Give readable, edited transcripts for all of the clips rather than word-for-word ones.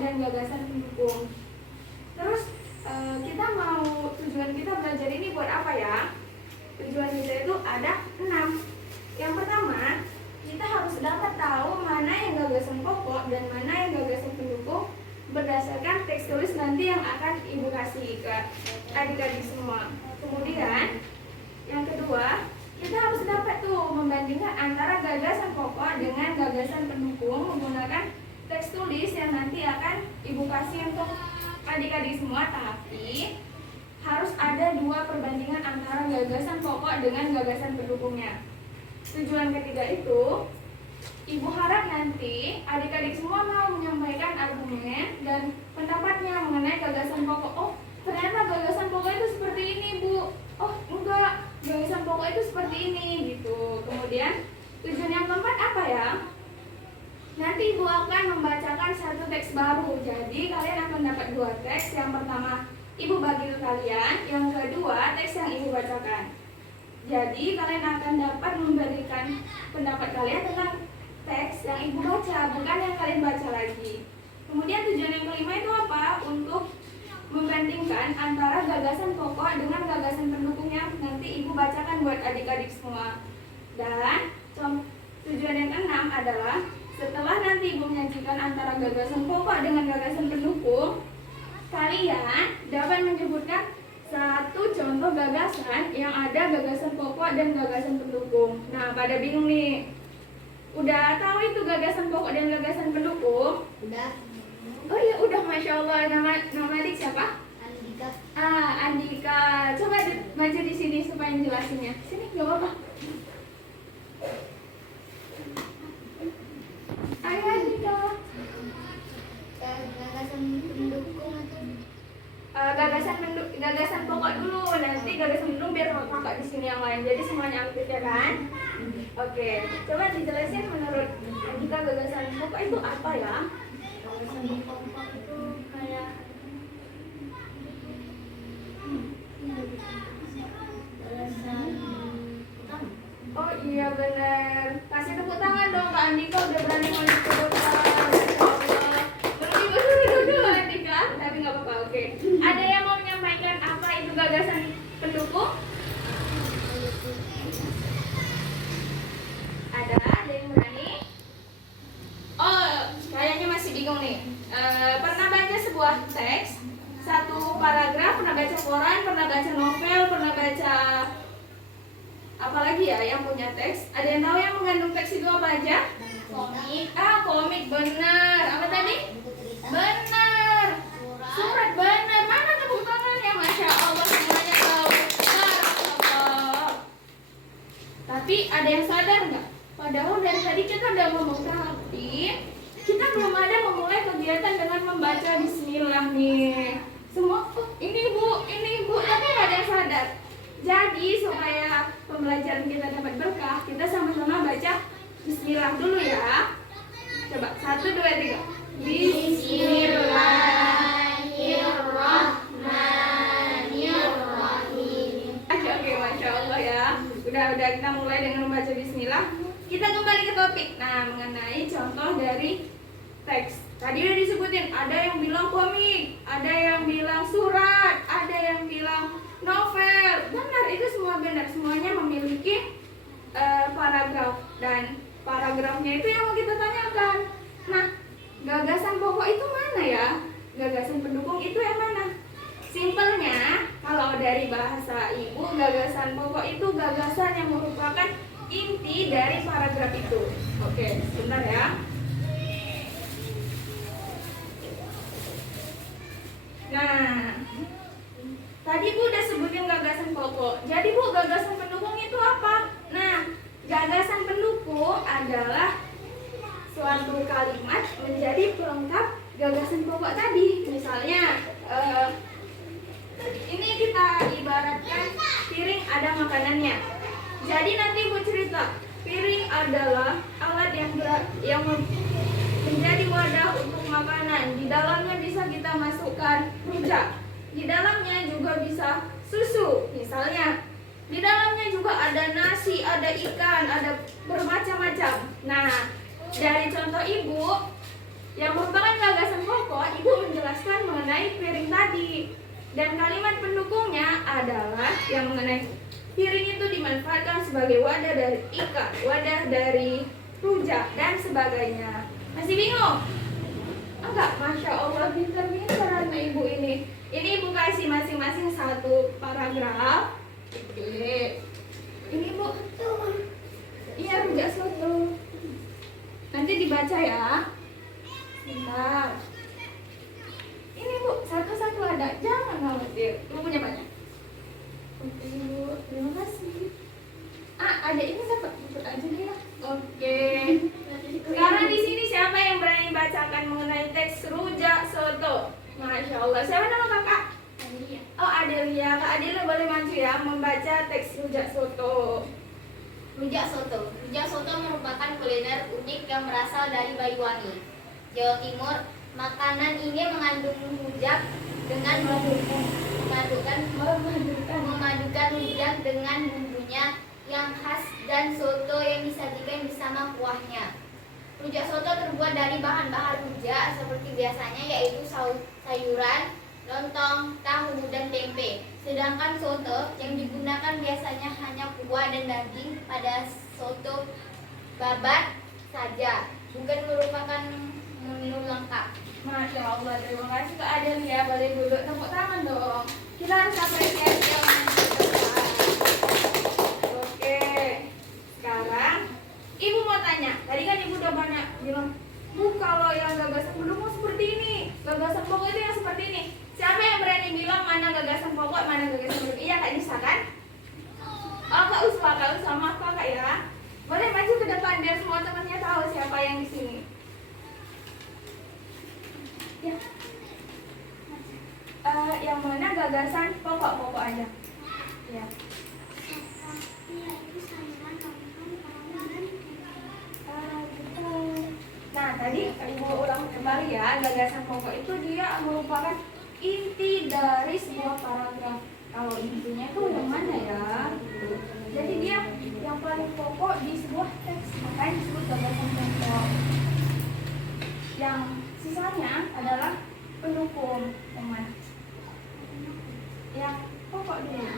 dan gagasan pendukung. Terus kita mau tujuan kita belajar ini buat apa ya? Tujuan kita itu ada 6. Yang pertama, kita harus dapat tahu mana yang gagasan pokok dan mana yang gagasan pendukung berdasarkan teks tulis nanti yang akan Ibu kasih ke adik-adik semua. Kemudian yang kedua, kita harus dapat tuh membandingkan antara gagasan pokok dengan gagasan pendukung menggunakan teks tulis yang nanti akan Ibu kasih untuk adik-adik semua. Tapi harus ada 2 perbandingan antara gagasan pokok dengan gagasan pendukungnya. Tujuan ketiga itu, Ibu harap nanti adik-adik semua mau menyampaikan argumen dan pendapatnya mengenai gagasan pokok. Oh, ternyata gagasan pokok itu seperti ini, Bu. Oh, enggak, gagasan pokok itu seperti ini, gitu. Kemudian, tujuan yang keempat apa ya? Nanti Ibu akan membacakan satu teks baru. Jadi, kalian akan dapat 2 teks. Yang pertama, Ibu bagi ke kalian. Yang kedua, teks yang Ibu bacakan. Jadi, kalian akan dapat memberikan pendapat kalian tentang teks yang Ibu baca, bukan yang kalian baca lagi. Kemudian tujuan yang kelima itu apa? Untuk membandingkan antara gagasan pokok dengan gagasan pendukungnya nanti Ibu bacakan buat adik-adik semua. Dan tujuan yang keenam adalah setelah nanti Ibu menyajikan antara gagasan pokok dengan gagasan pendukung, kalian dapat menyebutkan satu contoh gagasan yang ada gagasan pokok dan gagasan pendukung. Nah, pada bingung nih? Udah tahu itu gagasan pokok dan gagasan pendukung? Udah. Oh iya, udah, Masya Allah. Nama adik siapa? Andika. Andika. Coba maju di sini supaya jelasinnya. Sini, gak apa-apa. Ayo Andika. Gagasan pendukung atau gagasan pokok dulu, nanti gagasan pendukung biar kakak di sini yang lain. Jadi semuanya aktif ya kan? Oke, coba dijelasin menurut Andika gagasan pokok itu apa ya? gagasan pokok itu kayak gagasan utama. Oh iya benar. Kasih tepuk tangan dong Kak Andika udah berani mau tepuk tangan. Dulu Andika, tapi nggak apa-apa. Oke. Ada yang mau menyampaikan apa itu gagasan pendukung? Ada yang berani? Oh, kayaknya masih bingung nih. Pernah baca sebuah teks, satu paragraf, pernah baca koran, pernah baca novel, pernah baca apalagi ya yang punya teks? Ada yang tahu yang mengandung teks itu apa aja? Komik. Komik, benar. Apa tadi? Buku cerita. Benar. Surat, benar. Mana tepuk tangannya? Masya Allah, semuanya tahu. Barakallah. Tapi ada yang sadar nggak? Padahal dari tadi kita udah ngomong, tapi kita belum ada memulai kegiatan dengan membaca Bismillah nih. Semua, ini bu, tapi nggak ada yang sadar. Jadi supaya pembelajaran kita dapat berkah, kita sama-sama baca Bismillah dulu ya. Coba 1, 2, 3. Bismillahirrahmanirrahim. Oke, Masya Allah ya. Udah kita mulai dengan membaca Bismillah. Kita kembali ke topik. Nah, mengenai contoh dari teks. Tadi udah disebutin, ada yang bilang komik, ada yang bilang surat, ada yang bilang novel. Benar, itu semua benar. Semuanya memiliki paragraf, dan paragrafnya itu yang mau kita tanyakan. Nah, gagasan pokok itu mana ya? Gagasan pendukung itu yang mana? Simpelnya, kalau dari bahasa Ibu, gagasan pokok itu gagasan yang merupakan inti dari paragraf itu. Oke, sebentar ya. Nah, tadi Bu udah sebutin gagasan pokok. Jadi Bu, gagasan pendukung itu apa? Nah, gagasan pendukung adalah suatu kalimat menjadi pelengkap gagasan pokok tadi. Misalnya, ini kita ibaratkan piring ada makanannya. Jadi nanti Bu cerita, piring adalah alat yang menjadi wadah untuk makanan. Di dalamnya bisa kita masukkan rujak. Di dalamnya juga bisa susu, misalnya. Di dalamnya juga ada nasi, ada ikan, ada bermacam-macam. Nah, dari contoh Ibu yang merupakan gagasan pokok pokok, Ibu menjelaskan mengenai piring tadi. Dan kalimat pendukungnya adalah yang mengenai piring itu dimanfaatkan sebagai wadah dari ikat, wadah dari rujak, dan sebagainya. Masih bingung? Enggak, Masya Allah, pintar-pintar anak Ibu ini. Ini Ibu kasih masing-masing satu paragraf. Oke. Ini Bu, iya rujak soto. Nanti dibaca ya. Bentar. Ini Bu, satu-satu ada, jangan khawatir. Ibu punya banyak. Oke Bu, terima kasih. Ada ini dapat ikut aja deh ya. Oke. Sekarang di sini siapa yang berani bacakan mengenai teks rujak soto? Masya Allah. Siapa nama kakak? Adelia. Oh, Adelia. Kak Adelia boleh maju ya membaca teks rujak soto. Rujak soto. Rujak soto merupakan kuliner unik yang berasal dari Banyuwangi, Jawa Timur. Makanan ini mengandung rujak dengan memadukan rujak dengan bumbunya yang khas dan soto yang disajikan bersama kuahnya. Rujak soto terbuat dari bahan-bahan rujak seperti biasanya, yaitu sayuran, lontong, tahu, dan tempe. Sedangkan soto yang digunakan biasanya hanya kuah dan daging pada soto babat saja, bukan merupakan menu lengkap. Masya Allah, terima kasih Kak Adelia. Boleh dulu tepuk tangan dong. Kita harus apresiasi yang menentukan. Oke, sekarang Ibu mau tanya. Tadi kan Ibu udah banyak bilang, Bu, kalau yang gagasan pendukung seperti ini, gagasan pokok itu yang seperti ini. Siapa yang berani bilang mana gagasan pokok, mana gagasan pendukung? Iya Kak Nisa kan? Oh, Kak Uswa, maaf Kak ya. Boleh maju ke depan biar semua temannya tahu siapa yang di sini. Ya. Yang mana gagasan pokok aja. Ya. Nah, tadi Ibu ulang kembali ya, gagasan pokok itu dia merupakan inti dari sebuah paragraf. Kalau intinya itu yang mana ya? Jadi dia yang paling pokok di sebuah teks, makanya disebut gagasan pokok. Yang sisanya adalah pendukung, teman. Yang pokok dulu.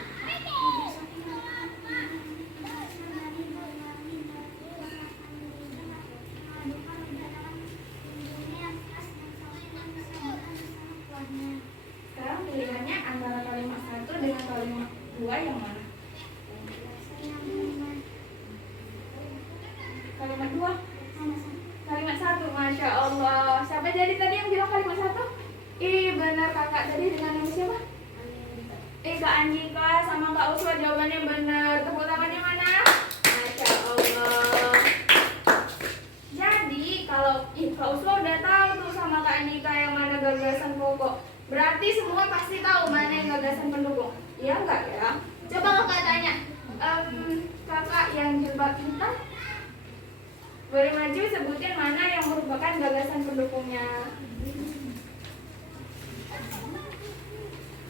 Sekarang pilihannya antara kalimat 1 dengan kalimat 2 yang mana? Kalimat 2? Kalimat 1, Masya Allah. Siapa jadi tadi yang bilang kalimat 1? Benar kakak tadi dengan nama siapa? Kak Andika sama Kak Uswa jawabannya benar. Tepuk tangannya mana? Masya Allah. Jadi kalau Kak Uswa udah tahu tuh sama Kak Andika yang mana gagasan pokok, berarti semua pasti tahu mana yang gagasan pendukung. Iya enggak ya? Coba kakak tanya, kakak yang jilbab hitam, boleh maju sebutin mana yang merupakan gagasan pendukungnya.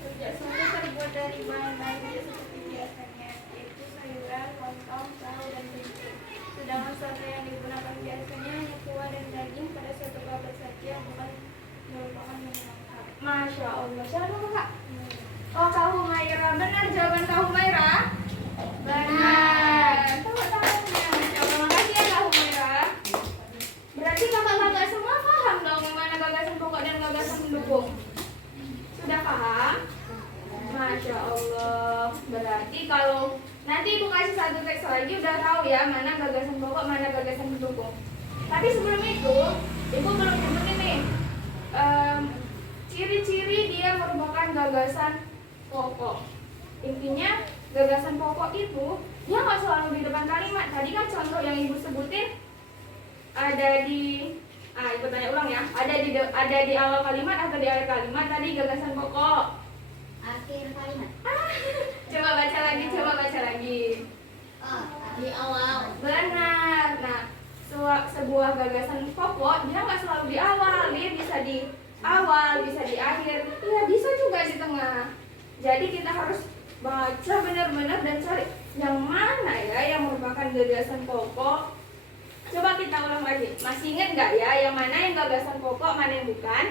Rujak soto terbuat dari bahan-bahan seperti biasanya, yaitu sayuran, lontong, tahu, dan tempe. Sedangkan soto yang digunakan biasanya hanya kuah dan daging pada soto babat saja, bukan merupakan menu lengkap. Masya Allah. Siapa kakak? Oh, Kak Humaira. Benar jawaban Kak Humaira? Benar. Tepuk tangannya. Masya Allah. Makasih ya Kak Humaira. Berarti kakak-kakak semua paham dong mana gagasan pokok dan gagasan pendukung? Sudah paham? Masya Allah. Berarti kalau nanti Ibu kasih satu teks lagi udah tahu ya mana gagasan pokok, mana gagasan pendukung. Tapi sebelum itu, Ibu belum nyebutin nih ciri-ciri dia merupakan gagasan pokok. Intinya gagasan pokok itu dia nggak selalu di depan kalimat. Tadi kan contoh yang Ibu sebutin ada di Ibu tanya ulang ya. Ada di awal kalimat atau di akhir kalimat tadi gagasan pokok? Akhir kalimat. Coba baca lagi. Di awal. Benar. Nah, sebuah gagasan pokok dia nggak selalu di awal, dia bisa di awal, bisa di akhir, iya bisa juga di tengah. Jadi kita harus baca benar-benar dan cari yang mana ya yang merupakan gagasan pokok. Coba kita ulang lagi. Masih ingat nggak ya yang mana yang gagasan pokok, mana yang bukan?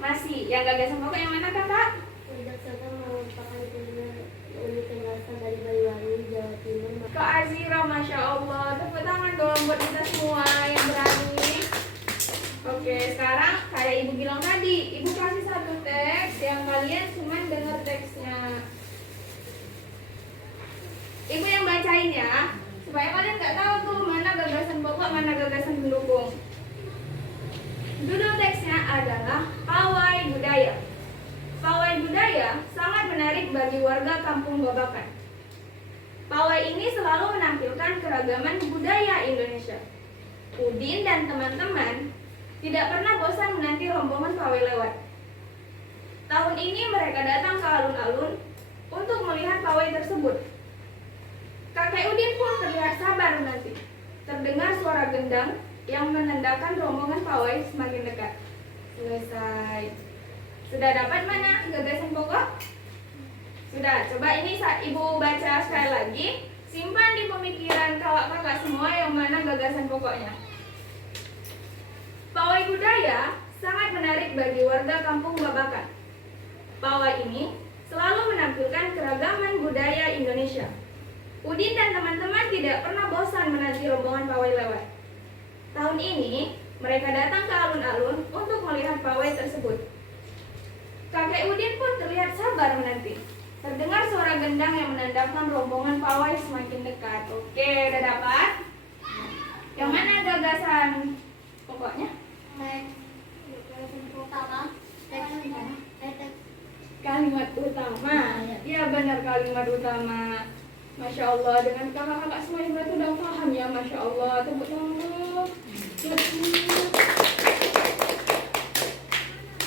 Masih. Yang gagasan pokok yang mana kakak? Rujak soto merupakan kuliner unik yang berasal dari Banyuwangi, Jawa Timur. Kak Azira, Masya Allah. Tepuk tangan dong buat kita semua yang berani. Oke, sekarang kayak ibu bilang tadi, ibu kasih satu teks yang kalian cuma dengar teksnya. Ibu yang bacain ya, supaya kalian nggak tahu tuh mana gagasan pokok, mana gagasan pendukung. Judul teksnya adalah Pawai Budaya. Pawai budaya sangat menarik bagi warga Kampung Babakan. Pawai ini selalu menampilkan keragaman budaya Indonesia. Udin dan teman-teman tidak pernah bosan menanti rombongan pawai lewat. Tahun ini mereka datang ke alun-alun untuk melihat pawai tersebut. Kakek Udin pun terlihat sabar menanti. Terdengar suara gendang yang menandakan rombongan pawai semakin dekat. Selesai. Sudah dapat mana gagasan pokok? Sudah, coba ini ibu baca sekali lagi. Simpan di pemikiran kakak-kakak semua yang mana gagasan pokoknya. Pawai budaya sangat menarik bagi warga Kampung Babakan. Pawai ini selalu menampilkan keragaman budaya Indonesia. Udin dan teman-teman tidak pernah bosan menanti rombongan pawai lewat. Tahun ini, mereka datang ke alun-alun untuk melihat pawai tersebut. Kakek Udin pun terlihat sabar menanti. Terdengar suara gendang yang menandakan rombongan pawai semakin dekat. Oke, udah dapat? Yang mana gagasan pokoknya? Kalimat utama. Ya benar, kalimat utama. Masya Allah, dengan kakak-kakak semua yang berarti udah paham ya. Masya Allah, tepuk tangan.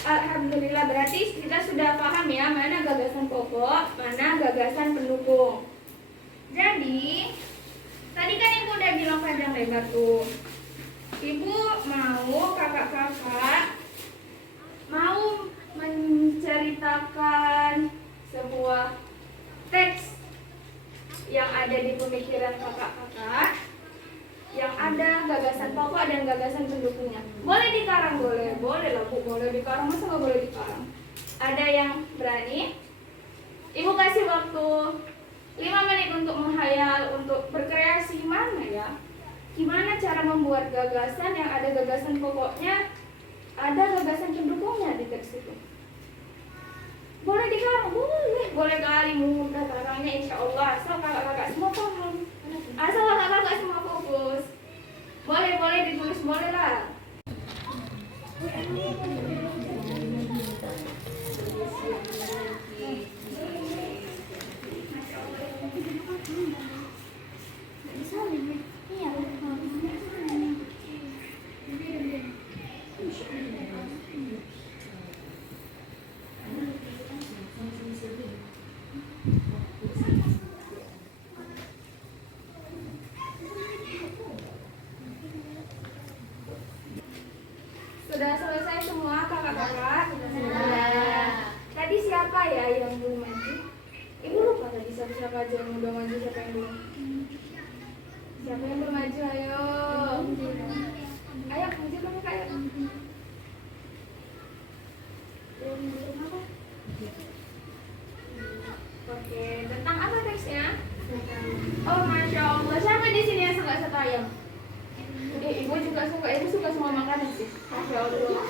Alhamdulillah, berarti kita sudah paham ya mana gagasan pokok, mana gagasan pendukung. Jadi, tadi kan ibu udah bilang panjang lebar tuh. Ibu mau kakak-kakak mau menceritakan sebuah teks yang ada di pemikiran kakak-kakak, yang ada gagasan pokok dan gagasan pendukungnya. Boleh dikarang, boleh lah bu, boleh dikarang, masa nggak boleh dikarang? Ada yang berani? Ibu kasih waktu 5 menit untuk menghayal, untuk berkreasi. Mana ya? Gimana cara membuat gagasan yang ada gagasan pokoknya, ada gagasan pendukungnya di teks itu? Boleh dikarang? Boleh kali, mudah karangnya insya Allah. Asal kakak-kakak semua paham, asal kakak-kakak semua fokus. Boleh ditulis, boleh lah. Sudah selesai semua kakak-kakak? Tadi siapa ya yang belum maju? Ibu lupa tadi siapa aja yang udah maju, siapa yang belum? Siapa yang belum maju? Ayo maju kamu kayak. Oke, tentang apa teksnya? Oh, Masya Allah. Siapa di sini yang suka soto ayam? Ibu juga suka, ibu suka semua makanan sih. Masya Allah.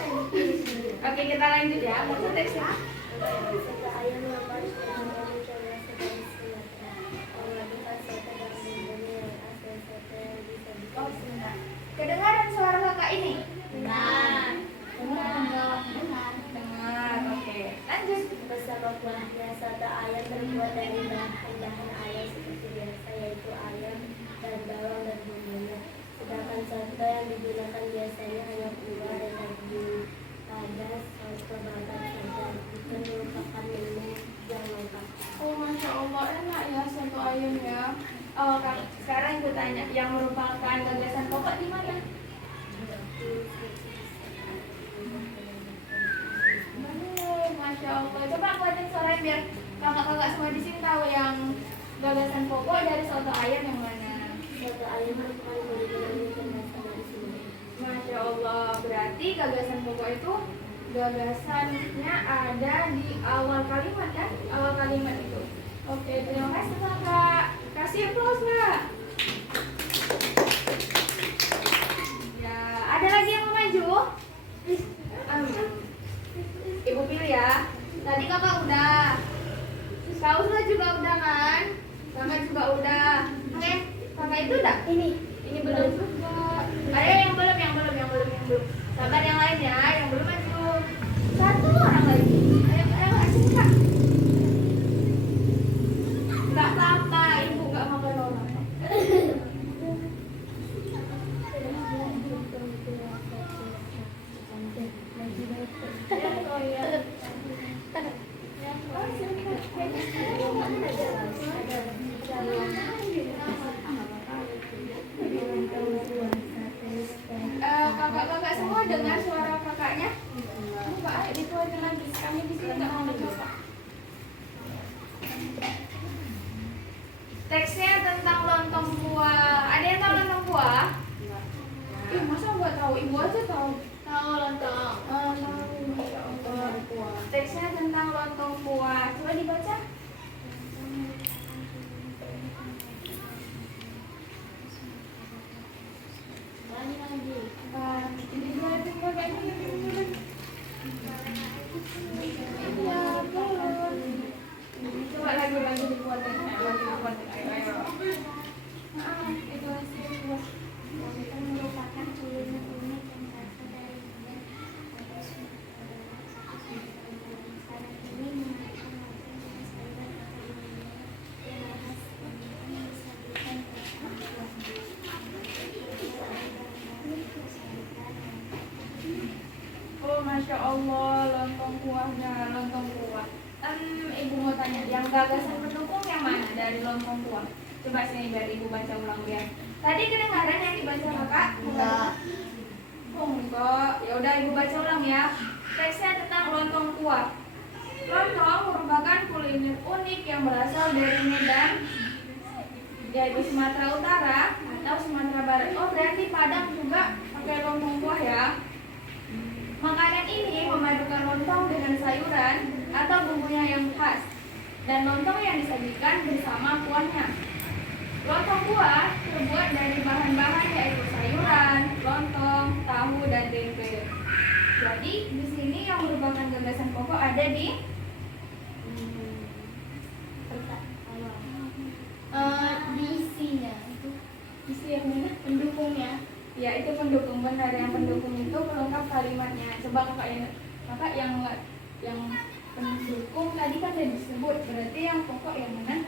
Oke, kita lanjut ya. Baca teksnya. Soto ayam lapar dan mencoba sekali Sumatera. Memadukan soto dan bumbunya yang asli soto yang bisa Oh, sebentar. Kedengaran suara kakak ini? Benar. Dengar. Oke, lanjut. bersama kuahnya. Soto ayam terbuat dari bahan-bahan ayam seperti biasa, yaitu ayam dan bawang dan bumbunya. Sedangkan soto yang digunakan biasanya hanya kuah dan daging pada soto babat saja. Itu merupakan menu yang lengkap. Oh, Masya Allah, enak ya soto ayam ya. Oh, sekarang ibu tanya, yang merupakan gagasan pokok di mana? Masya Allah. Coba buatin suara biar kakak-kakak semua di sini tahu yang gagasan pokok dari soto ayam yang mana. Soto ayam merupakan kuliner yang berasal dari Sunda. Masya Allah. Berarti gagasan pokok itu Gagasannya ada di awal kalimat kan? Awal kalimat itu. Oke, terima kasih Kakak. Kasih applause Mbak. Ya, ada lagi yang mau maju? Ibu pilih ya. Tadi Kakak udah. Kausnya juga udah kan? Kakak juga udah. Oke, Kakak itu udah? Ini belum juga. Ada yang belum. Sabar yang lain ya, yang belum maju. Satu orang lagi. Ayo asyik Kak. Gak apa-apa, ibu gak mau menolong. Kakak-kakak semua dengar suara kakaknya? Mbak, ayo dikeluarin lagi. Kami di sini nggak mau mencoba. Teksnya tentang lontong buah. Ada yang tahu lontong buah? Ih, masa nggak tahu? Ibu aja tahu. Tahu lontong. Masya Allah. Teksnya tentang lontong buah. Coba dibaca. Coba lagi dikuatin. Ayo. Itu merupakan kuliner unik yang berasal dari Medan atau Sumatera Barat. Makanan ini mengandung roti khas Medan atau Indonesia yang khas dan disajikan Oh, Masya Allah, lontong kuahnya, lontong kuah. Ibu mau tanya, yang gagasan pendukung yang mana dari lontong kuah? Coba sini biar ibu baca ulang ya. Tadi kedengaran yang dibaca kakak? Enggak. Oh enggak, ya udah ibu baca ulang ya. Teksnya tentang lontong kuah. Lontong merupakan kuliner unik yang berasal dari Medan, yaitu Sumatera Utara atau Sumatera Barat. Oh berarti Padang juga pakai lontong kuah ya. Makanan ini memadukan lontong dengan sayuran atau bumbunya yang khas dan lontong yang disajikan bersama kuahnya. Lontong kuah terbuat dari bahan-bahan yaitu sayuran, lontong, tahu, dan tempe. Jadi di sini yang merupakan gagasan pokok ada di Isinya. isi yang mana? Pendukungnya. Ya itu pendukung, benar, yang pendukung itu pelengkap kalimatnya. Coba kakak yang pendukung tadi kan sudah disebut, berarti yang pokok yang mana?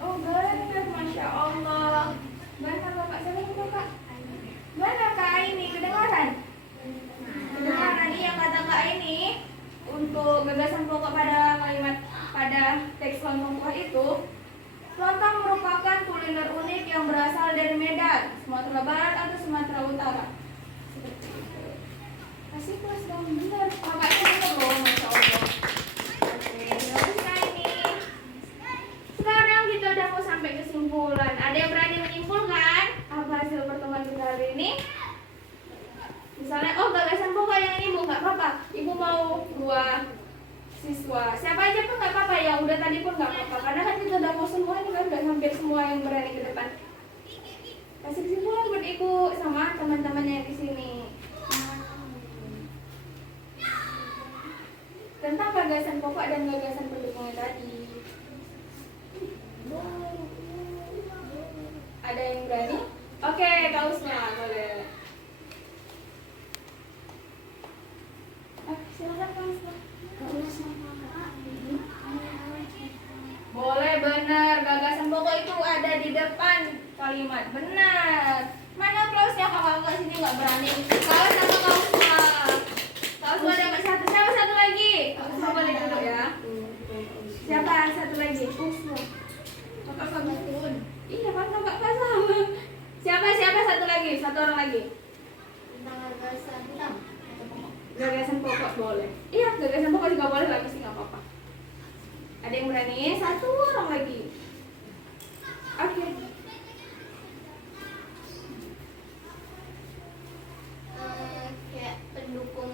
Oh benar, Masya Allah. Benar Bapak, siapa yang kakak? Benar Kak ini, kedengaran? Kedengaran yang kata Kak ini untuk gagasan pokok pada kalimat pada teks lontong kuah itu. Lontong merupakan kuliner unik yang berasal dari Medan, Sumatera Barat atau Sumatera Utara. Seperti itu. Kasih plus dong, benar. Kakaknya benar loh, Masya Allah. Oke, terus Kak ini. Sekarang kita udah mau sampai kesimpulan. Ada yang berani menyimpulkan apa hasil pertemuan kita hari ini? Misalnya, oh gagasan pokok yang ini Bu, nggak apa-apa. Ibu mau 2 siswa. Siapa aja pun nggak apa-apa. Yang udah tadi pun nggak apa-apa. Karena kan kita udah mau semua ini kan udah hampir semua yang berani ke depan. Kasih kesimpulan buat Ibu sama teman-temannya yang di sini. Tentang gagasan pokok dan gagasan pendukungnya tadi. Ada yang berani? Oke, Kak Usma, boleh. Silakan Kak Usma. Boleh, benar. Gagasan pokok itu ada di depan kalimat. Benar. Mana aplausnya kakak-kakak sini nggak berani? Kalau sama Kak Usma. Kak Usma dapat 1. Siapa 1 lagi? Kak Usma boleh duduk ya. Siapa 1 lagi? Usma. Kakak bangun. Iya kan kakak sama. Siapa 1 lagi? 1 orang lagi. Gagasan pokok boleh. Iya, gagasan pokok juga boleh lah, pasti nggak apa-apa. Ada yang berani? 1 orang lagi. Oke. Kayak pendukung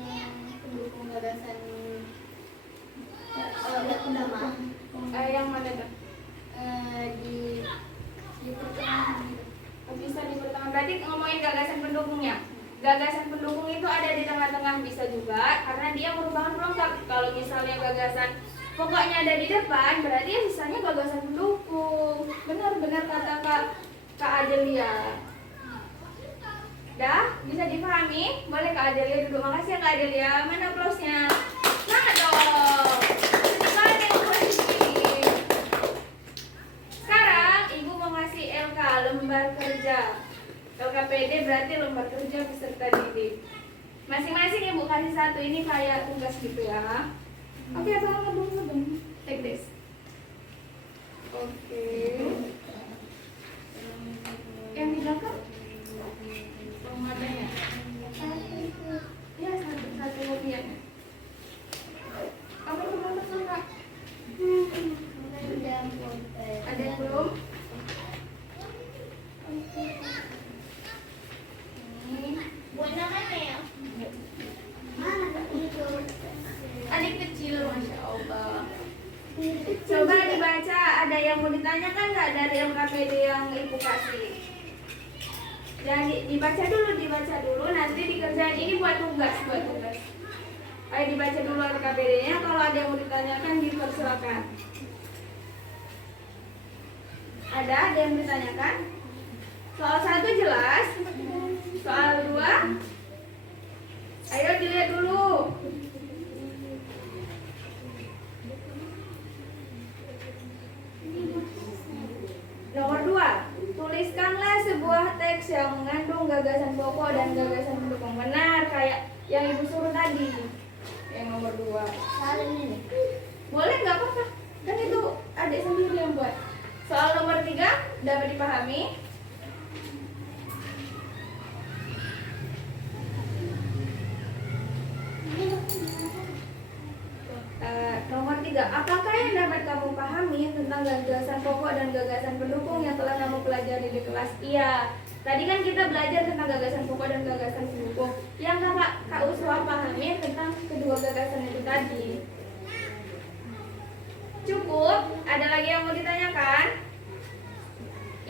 gagasan pendukung itu ada di tengah-tengah, bisa juga karena dia merupakan pelengkap. Kalau misalnya gagasan pokoknya ada di depan, berarti ya sisanya gagasan pendukung. Benar-benar kata Kak Adelia. Dah, bisa dipahami? Boleh Kak Adelia duduk. Makasih ya Kak Adelia. Mana aplausnya? Semangat dong. Semangat yang positif. Sekarang Ibu mau ngasih LK, lembar kerja. LKPD berarti lembar kerja peserta didik. Masing-masing Ibu kasih satu, ini kayak tugas gitu ya. Oke, tolong ngebung. Take this. Oke. Yang di belakang? Belum ada ya? Ya, satu rupiah. Apa itu belum Kak? Ada yang belum? Buat namanya ya? Adik kecil, Masya Allah. Coba dibaca, ada yang mau ditanyakan nggak dari LKPD yang Ibu kasih? Jadi dibaca dulu, nanti dikerjain. Ini buat tugas. Ayo dibaca dulu LKPD-nya, kalau ada yang mau ditanyakan dipersilakan. Ada yang mau ditanyakan? Soal 1 jelas? Soal 2? Ayo dilihat dulu. Nomor 2, tuliskanlah sebuah teks yang mengandung gagasan pokok dan gagasan pendukung. Benar, kayak yang Ibu suruh tadi. Yang nomor 2. Salah ini. Boleh, nggak apa-apa. Kan itu adik sendiri yang buat. Soal nomor 3, dapat dipahami? Nomor 3, apakah yang dapat kamu pahami tentang gagasan pokok dan gagasan pendukung yang telah kamu pelajari di kelas? Iya, tadi kan kita belajar tentang gagasan pokok dan gagasan pendukung. Yang Kak Uswa pahami tentang kedua gagasan itu tadi. Cukup? Ada lagi yang mau ditanyakan?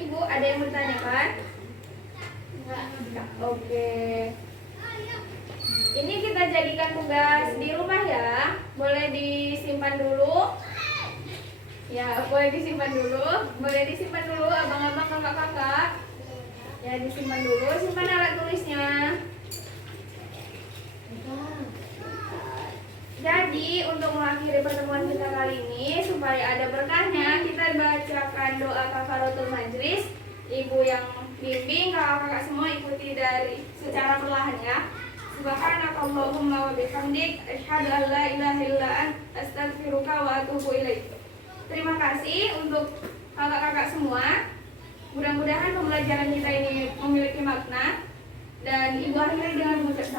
Ibu, ada yang mau ditanyakan? Enggak. Oke. Ini kita jadikan tugas di rumah ya. Boleh disimpan dulu. Ya, boleh disimpan dulu. Abang-abang, kakak-kakak. Ya, disimpan dulu. Simpan alat tulisnya. Jadi, untuk mengakhiri pertemuan kita kali ini, supaya ada berkahnya, kita bacakan doa kafaratul majlis. Ibu yang bimbing, kakak-kakak semua ikuti dari secara perlahan ya. Subhanakallahumma wa bihamdik, asyhadu an la ilaha illa anta, astaghfiruka wa atubu ilaik. Terima kasih untuk kakak-kakak semua. Mudah-mudahan pembelajaran kita ini memiliki makna. Dan Ibu akhiri dengan mengucapkan